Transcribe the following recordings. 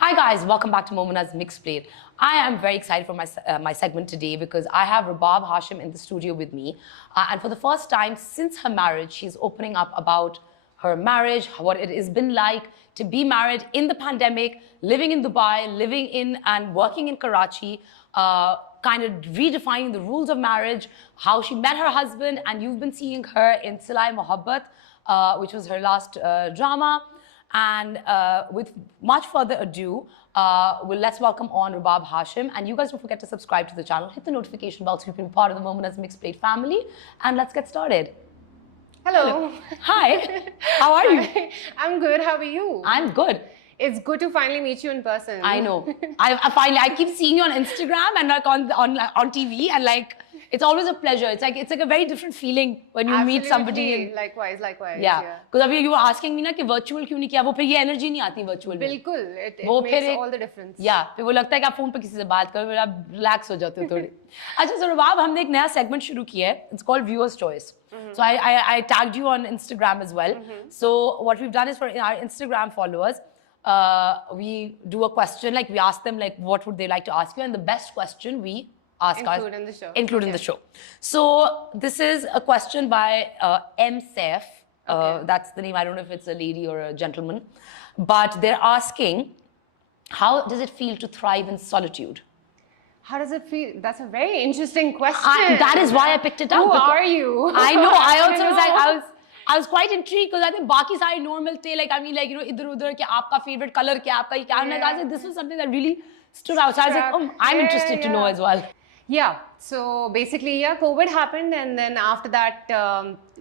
Hi guys, welcome back to Momina's Mixed Plate. I am very excited for my segment today because I have Rabab Hashim in the studio with me. And for the first time since her marriage, she's opening up about her marriage, what it has been like to be married in the pandemic, living in Dubai, living in and working in Karachi, kind of redefining the rules of marriage, how she met her husband, and you've been seeing her in Silai Mohabbat, which was her last drama. And with much further ado, let's welcome on Rabab Hashim. And you guys don't forget to subscribe to the channel, hit the notification bell so you can be part of the Momina's Mixed Plate family. And let's get started. Hello. Hi. How are you? I'm good. How are you? I'm good. It's good to finally meet you in person. I know. I keep seeing you on Instagram and like on TV, and like it's always a pleasure. It's like a very different feeling when you meet somebody. Likewise. Yeah. Because you were asking me ना कि virtual क्यों नहीं किया, वो फिर ये energy नहीं आती virtual में. बिल्कुल. It makes all the difference. Yeah. फिर वो लगता है कि आप phone पे किसी से बात करो, फिर आप relax हो जाते हो थोड़े. अच्छा, so Rabab, हमने एक नया segment शुरू किया है. It's called Viewer's Choice. So I tagged you on Instagram as well. So what we've done is for our Instagram followers, we do a question, like we ask them like what would they like to ask you, and the best question we ask include in the show. So this is a question by M. Saif. That's the name. I don't know if it's a lady or a gentleman, but they're asking, how does it feel to thrive in solitude? How does it feel? That's a very interesting question. That is why I picked it up. Who are you? I know. I also was like, I was quite intrigued because I think बाकी सारे normal थे, like I mean, like, you know, इधर उधर कि आपका favorite color क्या, आपका ये क्या, and I was like, this was something that really stood out. So I was like, oh, I'm interested to know as well. Yeah. So basically, yeah, COVID happened, and then after that,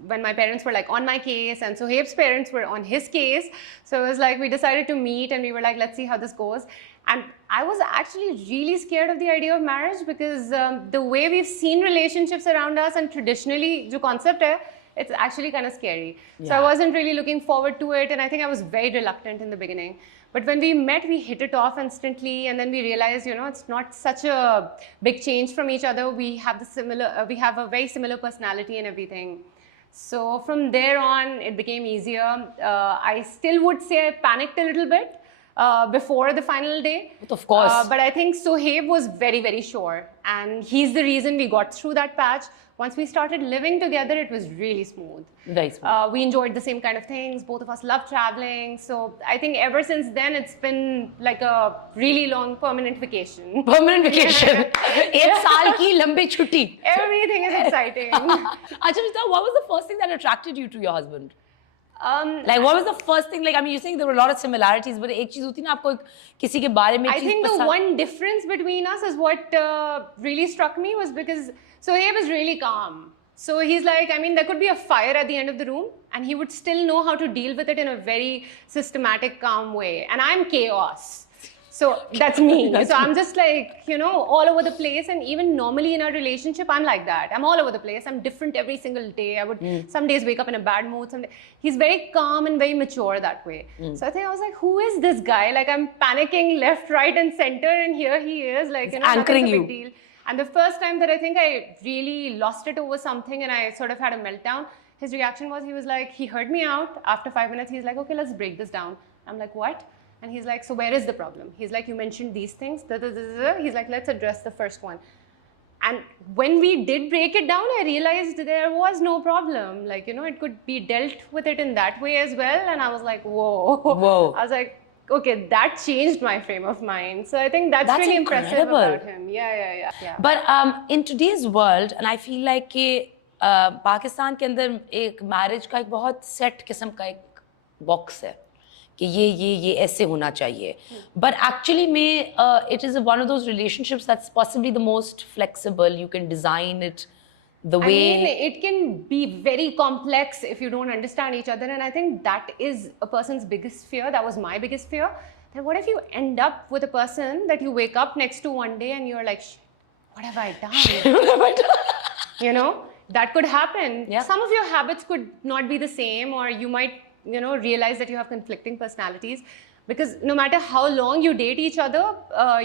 when my parents were like on my case, and Sohaib's parents were on his case, so it was like we decided to meet, and we were like, let's see how this goes. And I was actually really scared of the idea of marriage because the way we've seen relationships around us and traditionally, the concept hai, it's actually kind of scary. Yeah. So I wasn't really looking forward to it, and I think I was very reluctant in the beginning. But when we met, we hit it off instantly, and then we realized, you know, it's not such a big change from each other. We have we have a very similar personality and everything. So from there on, it became easier. I still would say I panicked a little bit before the final day. Of course. But I think Sohaib was very, very sure, and he's the reason we got through that patch. Once we started living together, it was really smooth. Very smooth. We enjoyed the same kind of things. Both of us love traveling. So I think ever since then, it's been like a really long permanent vacation. Permanent vacation. एक साल की लंबी छुट्टी. Everything is exciting. Achha, what was the first thing that attracted you to your husband? Like what was the first thing? Like I mean, you're saying there were a lot of similarities, but एक चीज होती ना आपको किसी के बारे में. I think the one difference between us is what really struck me was because Sohaib is really calm. So he's like, I mean, there could be a fire at the end of the room, and he would still know how to deal with it in a very systematic, calm way. And I'm chaos. So that's me. So I'm just like, you know, all over the place. And even normally in our relationship, I'm like that. I'm all over the place. I'm different every single day. I would some days wake up in a bad mood. He's very calm and very mature that way. So I think I was like, who is this guy? Like I'm panicking left, right, and center. And here he is, like, you know, anchoring nothing's a you. big deal. And the first time that I think I really lost it over something and I sort of had a meltdown, his reaction was, he was like, he heard me out. After 5 minutes, he's like, okay, let's break this down. I'm like, what? And he's like, so where is the problem? He's like, you mentioned these things. He's like, let's address the first one. And when we did break it down, I realized there was no problem. Like, you know, it could be dealt with it in that way as well. And I was like, whoa. Whoa. I was like, okay, that changed my frame of mind. So I think that's really impressive about him. Yeah. But in today's world, and I feel like कि पाकिस्तान के अंदर एक marriage का एक बहुत set किस्म का एक box है कि ये ऐसे होना चाहिए. But actually it is one of those relationships that's possibly the most flexible. You can design it the way. I mean, it can be very complex if you don't understand each other. And I think that is a person's biggest fear. That was my biggest fear. That what if you end up with a person that you wake up next to one day and you're like, what have I done? You know, that could happen. Yeah. Some of your habits could not be the same, or you might, you know, realize that you have conflicting personalities. Because no matter how long you date each other,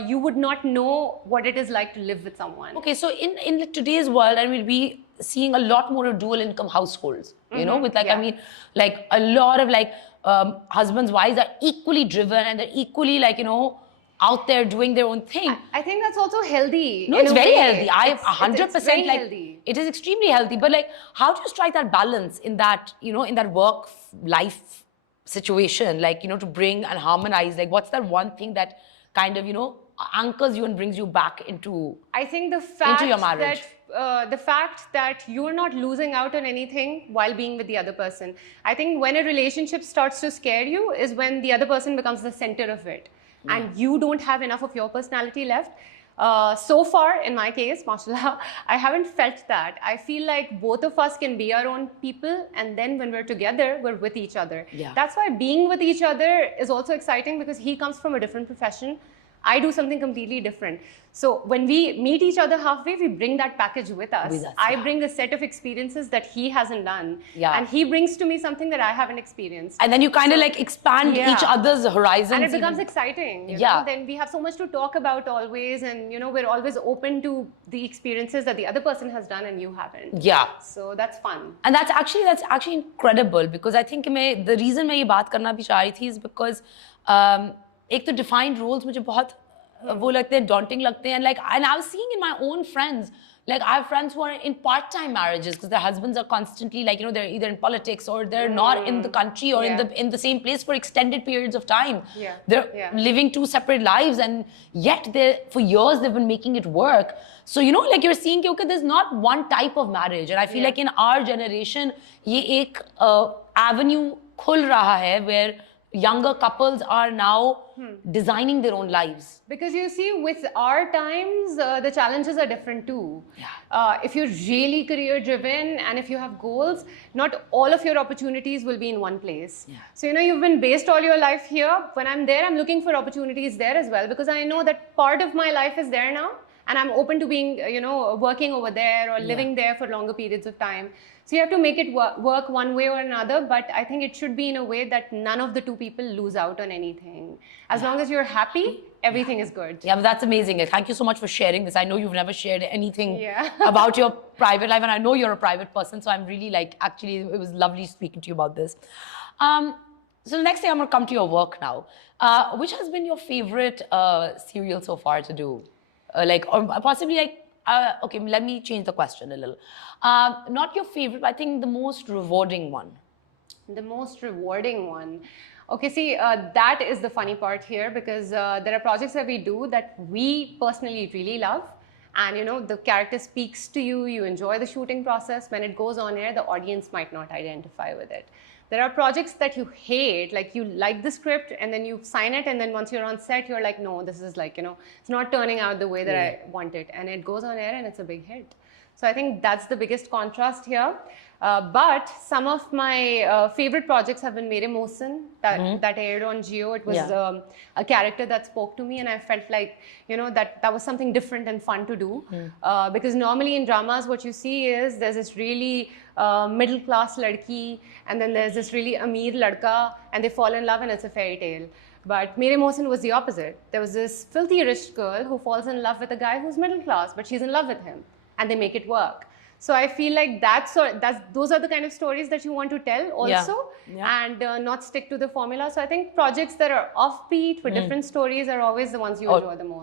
you would not know what it is like to live with someone. Okay, so in today's world, I mean, we seeing a lot more of dual income households, you know, with like, I mean, like a lot of like husbands, wives are equally driven and they're equally like, you know, out there doing their own thing. I think that's also healthy. No, it's very healthy. I It's 100% like healthy. it is extremely healthy. But like, how do you strike that balance in that, you know, in that work life situation, like, you know, to bring and harmonize? Like, what's that one thing that kind of, you know, anchors you and brings you back into? I think the fact your marriage. that you're not losing out on anything while being with the other person. I think when a relationship starts to scare you is when the other person becomes the center of it. And you don't have enough of your personality left. So far, in my case, mashallah, I haven't felt that. I feel like both of us can be our own people, and then when we're together, we're with each other. Yeah. That's why being with each other is also exciting, because he comes from a different profession. I do something completely different. So when we meet each other halfway, we bring that package with us. I bring a set of experiences that he hasn't done. And he brings to me something that I haven't experienced. And then you kind of like expand each other's horizons. And it becomes exciting. You know? Then we have so much to talk about always. And, you know, we're always open to the experiences that the other person has done and you haven't. So that's fun. And that's actually incredible, because I think the reason मैं ये बात करना भी चाह रही थी is because एक तो defined roles मुझे बहुत वो लगते हैं, daunting लगते हैं, and I was seeing in my own friends, like I have friends who are in part-time marriages because their husbands are constantly like, you know, they're either in politics or they're not in the country or in the same place for extended periods of time. They're living two separate lives, and yet for years they've been making it work. So, you know, like you're seeing, okay, there's not one type of marriage, and I feel like in our generation ये एक avenue खुल रहा है where younger couples are now designing their own lives. Because you see, with our times, the challenges are different too. If you're really career driven and if you have goals, not all of your opportunities will be in one place. So, you know, you've been based all your life here. When I'm there, I'm looking for opportunities there as well, because I know that part of my life is there now. And I'm open to being, you know, working over there or living there for longer periods of time. So you have to make it work one way or another, but I think it should be in a way that none of the two people lose out on anything. As long as you're happy, everything is good. Yeah, but that's amazing. Thank you so much for sharing this. I know you've never shared anything about your private life, and I know you're a private person, so I'm really like, actually, it was lovely speaking to you about this. So the next thing, I'm going to come to your work now. Which has been your favorite serial so far to do? Or possibly like, okay, let me change the question a little. Not your favorite, but I think the most rewarding one. The most rewarding one. Okay, see, that is the funny part here, because there are projects that we do that we personally really love. And, you know, the character speaks to you, you enjoy the shooting process. When it goes on air, the audience might not identify with it. There are projects that you hate, like you like the script and then you sign it, and then once you're on set, you're like, no, this is like, you know, it's not turning out the way that I want it. And it goes on air and it's a big hit. So I think that's the biggest contrast here. But some of my favorite projects have been Mere Mohsin, that aired on Jio. It was a character that spoke to me, and I felt like, you know, that was something different and fun to do. Because normally in dramas, what you see is there's this really middle-class ladki, and then there's this really Amir ladka, and they fall in love and it's a fairy tale. But Mere Mohsin was the opposite. There was this filthy rich girl who falls in love with a guy who's middle class, but she's in love with him, and they make it work. So I feel like those are the kind of stories that you want to tell also, and not stick to the formula. So I think projects that are offbeat with different stories are always the ones you enjoy the most.